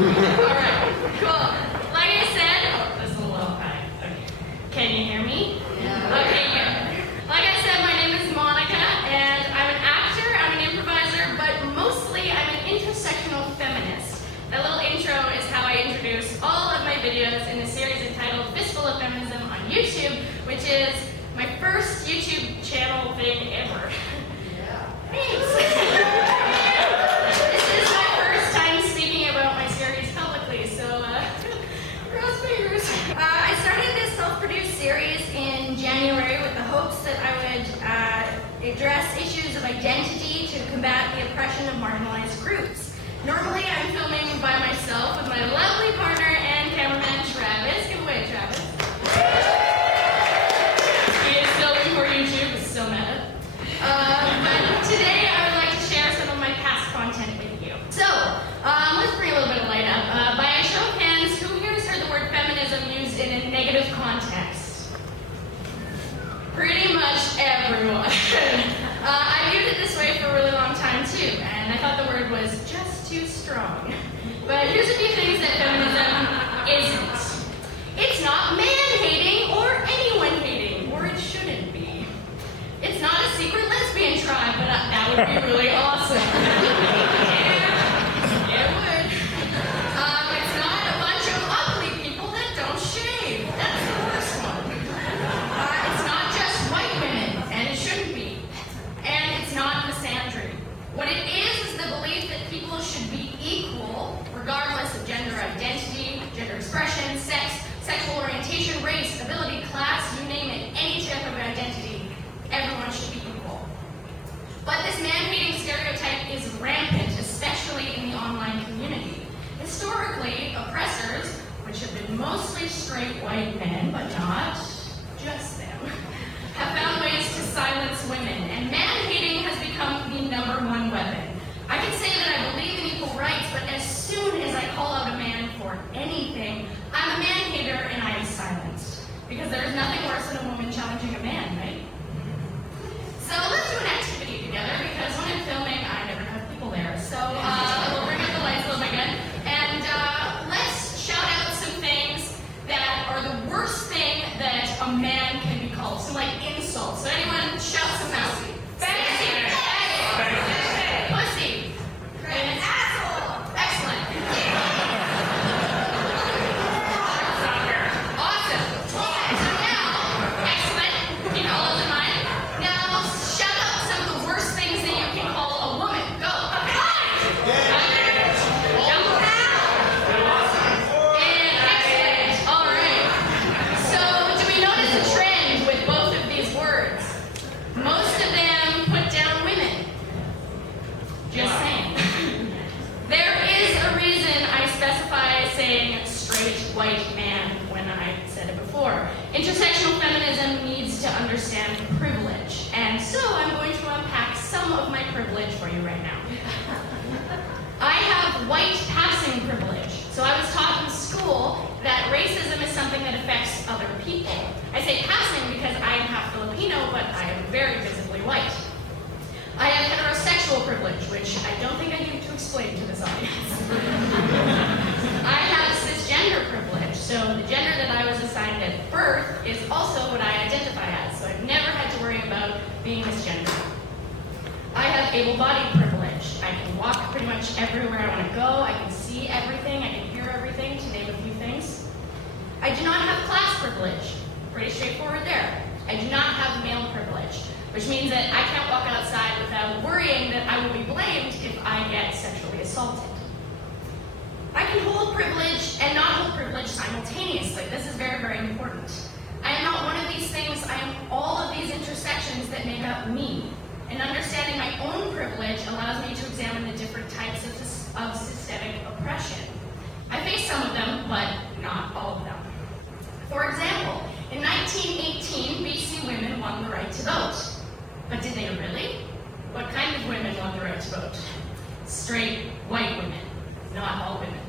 Alright, cool. Like I said, oh, that's a little high. Okay. Can you hear me? Yeah. Okay, good. Like I said, my name is Monica, and I'm an actor, I'm an improviser, but mostly I'm an intersectional feminist. That little intro is how I introduce all of my videos in a series entitled Fistful of Feminism on YouTube, which is my first YouTube channel thing ever. Yeah. Thanks. Series in January with the hopes that I would address issues of identity to combat the oppression of marginalized groups. Normally I'm filming by myself with my lovely partner and cameraman Travis. Give away, Travis. He is filming for YouTube, it's so meta. But today I would like to share some of my past content with you. So, let's bring a little bit of light up. By a show of hands, who here has heard the word feminism used in a negative context? Pretty much everyone. I viewed it this way for a really long time too, and I thought the word was just too strong. But here's a few things that feminism isn't. It's not man-hating or anyone-hating, or it shouldn't be. It's not a secret lesbian tribe, but that would be really awesome. Yeah, it would. It's not a bunch of ugly people that don't shave. That's the worst one. It's not just white women, and it shouldn't be. And it's not misandry. What it is the belief that people should be equal, regardless of gender identity, gender expression, sex, sexual orientation, race, ability, class, you name it, any type of identity, everyone should be equal. But this man-hating stereotype is rampant, especially in the online community. Historically, oppressors, which have been mostly straight white men, but not just them, have found ways to silence women, and man-hating has become the #1 weapon. I can say that I believe in equal rights, but as soon as I call out a man for anything, I'm a man-hater and I am silenced. Because there's nothing worse than a woman challenging a man, right? So let's do an activity together, because when I'm filming, I never have people there. So we'll bring up the lights a little bit again, and let's shout out some things that are the worst thing that a man can be called. So like insults. So anyone shout some out. Fancy. Pussy. An asshole. Excellent. Awesome. Okay, so now, excellent. Keep all those in mind. Now shout out some of the worst things that you can call a woman. Go. Most of them put down women. Just saying. There is a reason I specify saying straight white man when I said it before. Intersectional feminism needs to understand privilege, and so I'm going to unpack some of my privilege for you right now. I have white passing privilege. So I was taught in school that racism is something that affects other people. I say passing because I am half Filipino, but I am very visibly white. I have heterosexual privilege, which I don't think I need to explain to this audience. I have cisgender privilege, so the gender that I was assigned at birth is also what I identify as, so I've never had to worry about being misgendered. I have able-bodied privilege. I can walk pretty much everywhere I want to go, I can see everything, I can hear everything, to name a few things. I do not have class privilege. Pretty straightforward there. I do not have male privilege, which means that I can't walk outside without worrying that I will be blamed if I get sexually assaulted. I can hold privilege and not hold privilege simultaneously. This is very, very important. I am not one of these things, I am all of these intersections that make up me. And understanding my own privilege allows me to examine the different types of systemic oppression. I face some of them, but not all of them. For example, in 1918, BC women won the right to vote. But did they really? What kind of women won the right to vote? Straight, white women, not all women.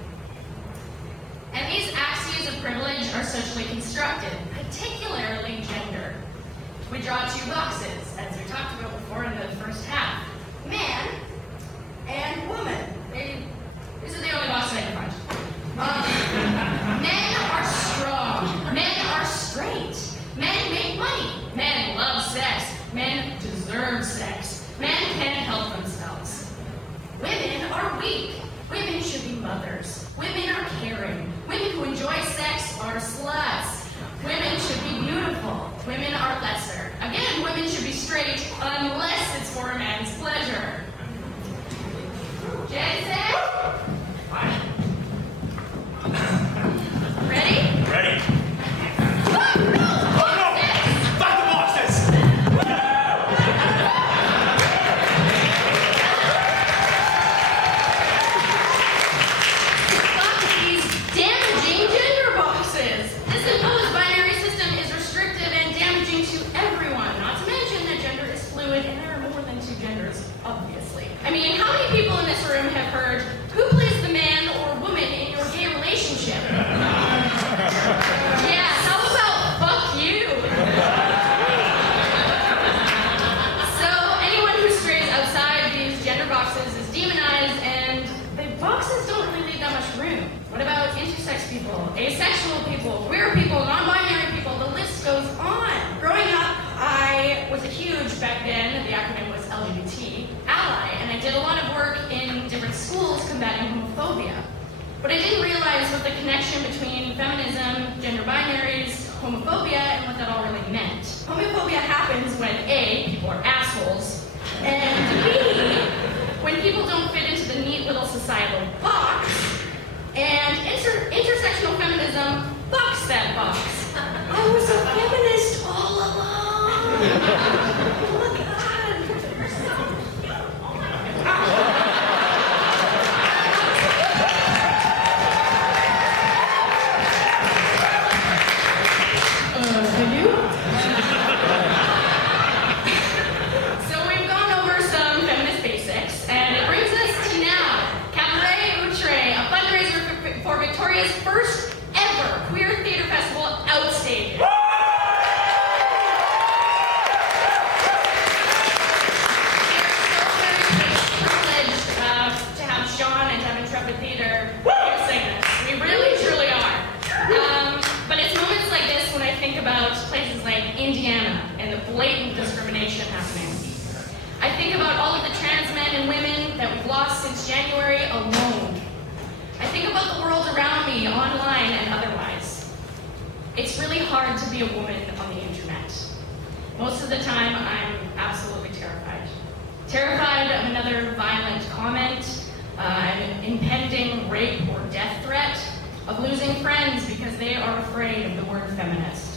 And these axes of privilege are socially constructed, particularly gender. We draw two boxes, as we talked about before in the first half. Man and woman. These are the only boxes I can find. mothers. Women are caring. Women who enjoy sex are sluts. Women should be beautiful. Women are lesser. Again, women should be straight unless it's for a man's pleasure. Jensen? Ready? Ready. Obviously. I mean, how many people in this room have heard, who plays the man or woman in your gay relationship? Yeah, how about fuck you? So anyone who strays outside these gender boxes is demonized, and the boxes don't really leave that much room. What about intersex people, asexual people, queer people, non-binary people? The list goes on. Growing up, I was a huge, back then, the acronym was LGBT, ally, and I did a lot of work in different schools combating homophobia. But I didn't realize what the connection between feminism, gender binaries, homophobia, and what that all really meant. Homophobia happens when A, people are assholes, and B, when people don't fit into the neat little societal box, and intersectional feminism fucks that box. I was a feminist all along. Oh my God. Can you? So we've gone over some feminist basics, and it brings us to now. Cabaret Outre, a fundraiser for Victoria's first ever queer theater festival, OUTstages. About places like Indiana and the blatant discrimination happening. I think about all of the trans men and women that we've lost since January alone. I think about the world around me, online and otherwise. It's really hard to be a woman on the internet. Most of the time, I'm absolutely terrified. Terrified of another violent comment, an impending rape or death threat, of losing friends because they are afraid of the word feminist.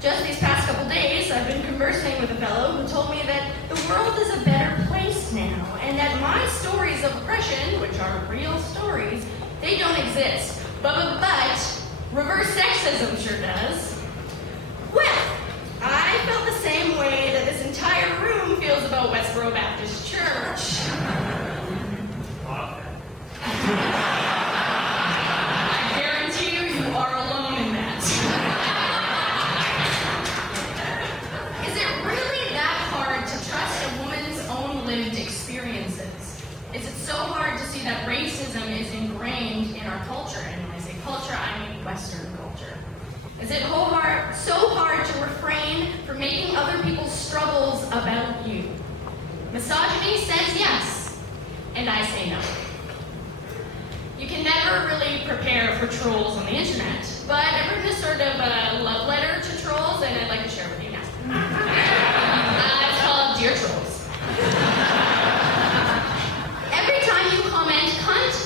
Just these past couple days, I've been conversing with a fellow who told me that the world is a better place now, and that my stories of oppression, which are real stories, they don't exist. But reverse sexism sure does. Well, I felt the same way that this entire room feels about Westboro Baptist Church. Is it so hard to see that racism is ingrained in our culture? And when I say culture, I mean Western culture. Is it so hard to refrain from making other people's struggles about you? Misogyny says yes, and I say no. You can never really prepare for trolls on the internet, but I've written a sort of love letter to trolls, and I'd like to share with you now. It's called Dear Trolls.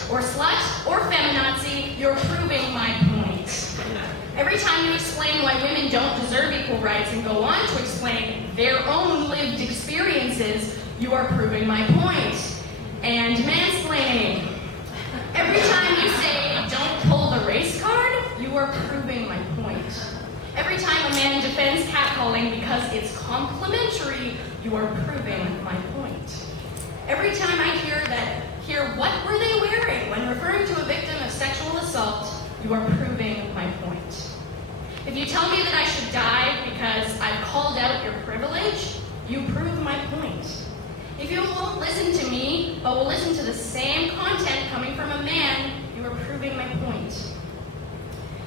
Or slut, or feminazi, you're proving my point. Every time you explain why women don't deserve equal rights and go on to explain their own lived experiences, you are proving my point. And mansplaining. Every time you say, don't pull the race card, you are proving my point. Every time a man defends catcalling because it's complimentary, you are proving my point. Every time I hear what were they wearing when referring to a victim of sexual assault, you are proving my point. If you tell me that I should die because I've called out your privilege, you prove my point. If you won't listen to me, but will listen to the same content coming from a man, you are proving my point.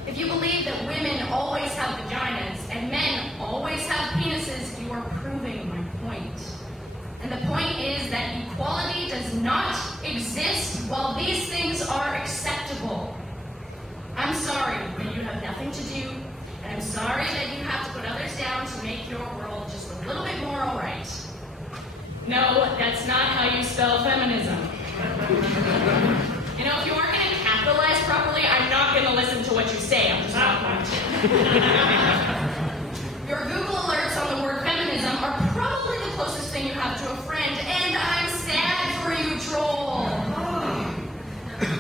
If you believe that women always have vaginas and men always have penises, you are proving my point. And the point is that equality does not exist while these things are acceptable, I'm sorry that you have nothing to do, and I'm sorry that you have to put others down to make your world just a little bit more alright. No, that's not how you spell feminism. You know, if you aren't going to capitalize properly, I'm not going to listen to what you say. I'm just not going to. Your Google alerts on the word feminism are probably the closest thing you have to a friend, and I'm sad for you, troll.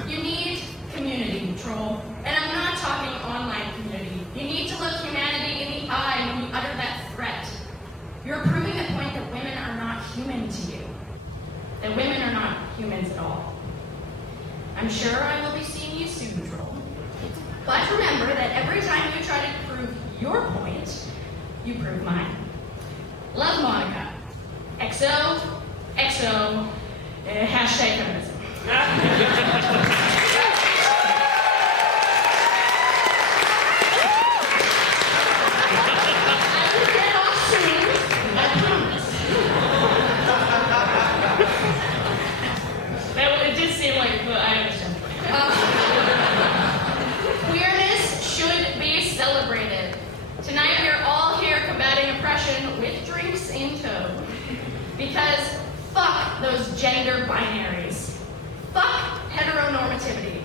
You need community, troll. And I'm not talking online community. You need to look humanity in the eye when you utter that threat. You're proving the point that women are not human to you. That women are not humans at all. I'm sure I will be seeing you soon, troll. But remember that every time you try to prove your point, you prove mine. Love, Monica. XO, XO, hashtag feminism. It did seem like, but I understand. Queerness should be celebrated. Tonight we are all here combating oppression with drinks in tow. Because fuck those gender binaries. Fuck heteronormativity.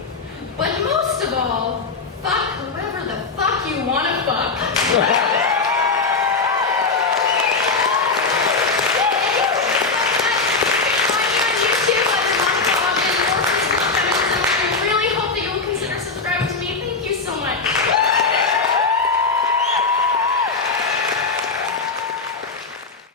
But most of all, fuck whoever the fuck you wanna fuck.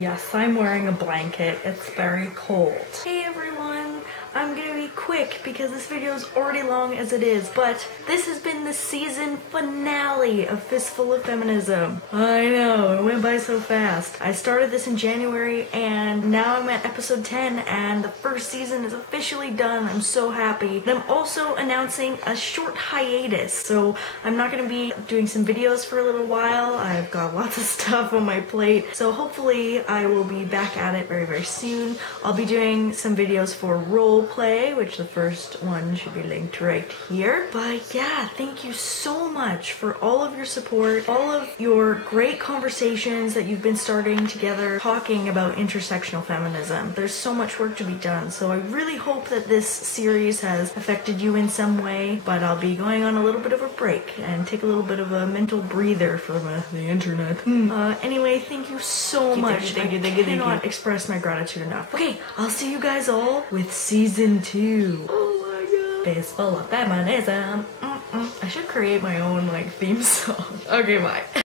Yes, I'm wearing a blanket. It's very cold. Hey everyone! I'm gonna be quick because this video is already long as it is, but this has been the season finale of Fistful of Feminism. I know, it went by so fast. I started this in January and now I'm at episode 10 and the first season is officially done. I'm so happy. And I'm also announcing a short hiatus, so I'm not gonna be doing some videos for a little while. I've got lots of stuff on my plate, so hopefully I will be back at it very, very soon. I'll be doing some videos for role play, which the first one should be linked right here. But yeah, thank you so much for all of your support, all of your great conversations that you've been starting together talking about intersectional feminism. There's so much work to be done, so I really hope that this series has affected you in some way, but I'll be going on a little bit of a break and take a little bit of a mental breather from the internet. Anyway, thank you so much. I cannot express my gratitude enough. Okay, I'll see you guys all with season 2. Oh my god. Fistful of Feminism. I should create my own theme song. Okay, bye.